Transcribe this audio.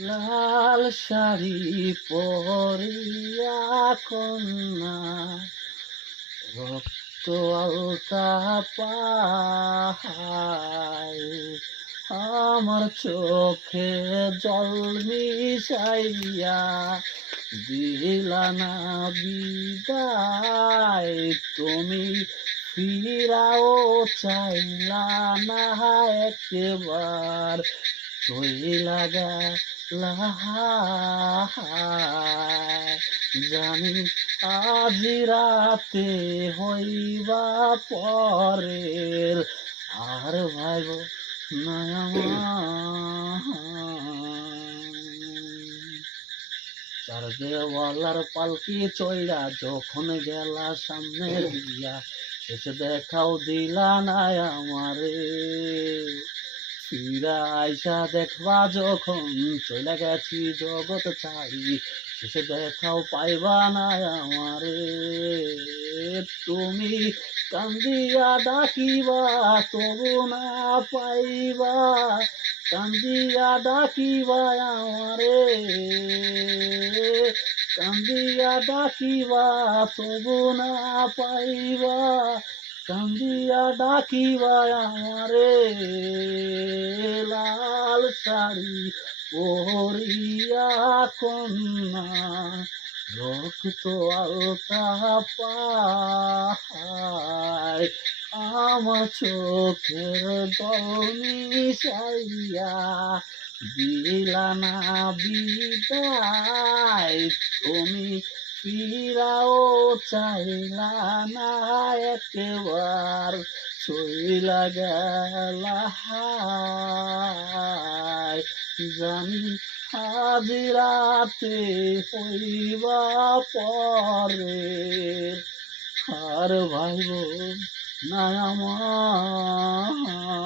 লাল শাড়ি পরিয়া কন্যা রক্ত আলতা পায় আমার চোখে জল মিশাইয়া দিলা না বিদায় তুমি ফিরাও চাইলা না একবার চইলা গেলা জানি আজ রাতে হইবা পরের আর ভাইব না চার দেওয়ালার পালকি চইরা যখন গেলা সামনে দিয়া শেষে দেখাও দিলা না আমারে ফিরা আইসা দেখবা যখন চলে গেছি জগৎ ছাই শেষে দেখাও পাইবা না আমারে তুমি কান্দিয়া ডাকিবা তবু না পাইবা কান্দিয়া ডাকিবা আমারে কান্দিয়া ডাকিবা তবু না পাইবা কান্দিয়া ডাকিবা আমারে লাল শাড়ি পরিয়া কন্যা রক্ত আলতা পায় আমার চোখের জল মিশাইয়া দিলা না বিদায় তুমি ফিরাও চাইলা না একবার চইলা গেলা জানি আজ রাতে হইবা পরে আর ভাইব না আমার